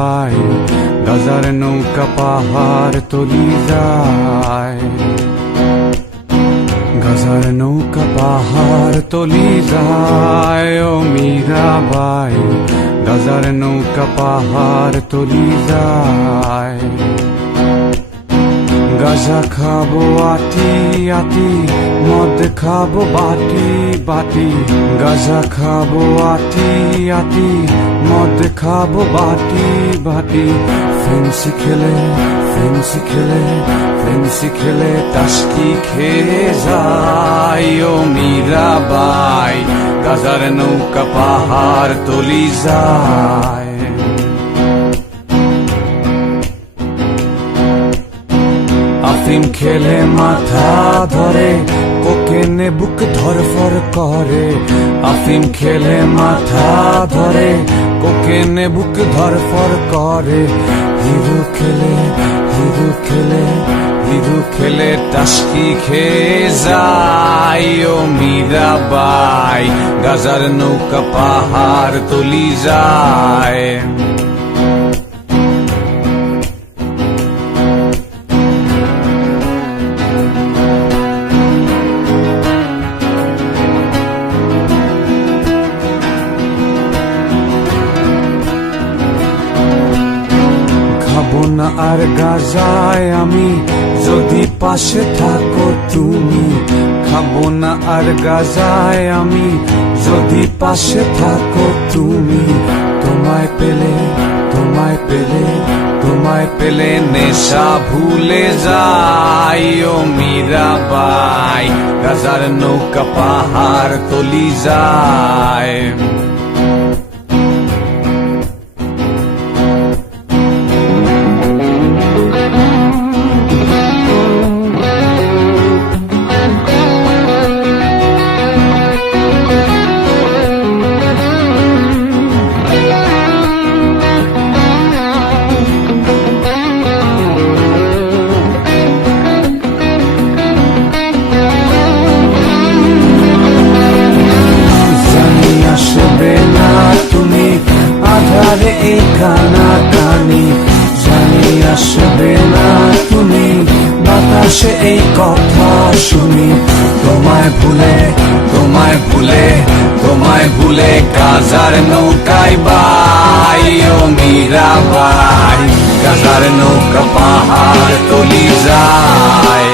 By, গাজার নৌকা পাহাড় তলি যায়। গাজার নৌকা পাহাড় তলি যায়, ও মীরাবাই, গাজার নৌকা পাহাড় তলি যায়। গাজা খাবো আটি আটি, মদ খাবো বাটি বাটি। গাজা খাবো আটি আটি, মদ খাবো বাটি বাটি। ফেন্সি খেলে ফেন্সি খেলে ফেন্সি খেলে টাসকি খেয়ে যাই, ও মীরাবাই, গাজার নৌকা পাহাড় তলি যায়। আফিম খেলে মাথা ধরে, কোকেনে বুক ধরফর করে। আফিম খেলে মাথা ধরে, কোকেনে বুক ধরফর করে। হিরু খেলে হিরু খেলে হিরু খেলে টাসকি খেয়ে যায়, ও মীরাবাই, গাজার নৌকা পাহাড় তলি যায়। খাবো না আর গাজায় আমি, যদি পাশে থাকো তুমি। খাবো না আর গাজায় আমি, যদি পাশে থাকো তুমি। তোমায় পেলে তোমায় পেলে তোমায় পেলে নেশা ভুলে যাই, ও মীরাবাই, গাজার নৌকা পাহাড় তলি যায়। আধারে এই কানাকানি, জানি আসবে না তুমি, বাতাসে এই কথা শুনি। তোমায় ভুলে তোমায় ভুলে তোমায় ভুলে গাজার নৌকায় বাই, ও মীরাবাই, গাজার নৌকা পাহাড় তলি যায়।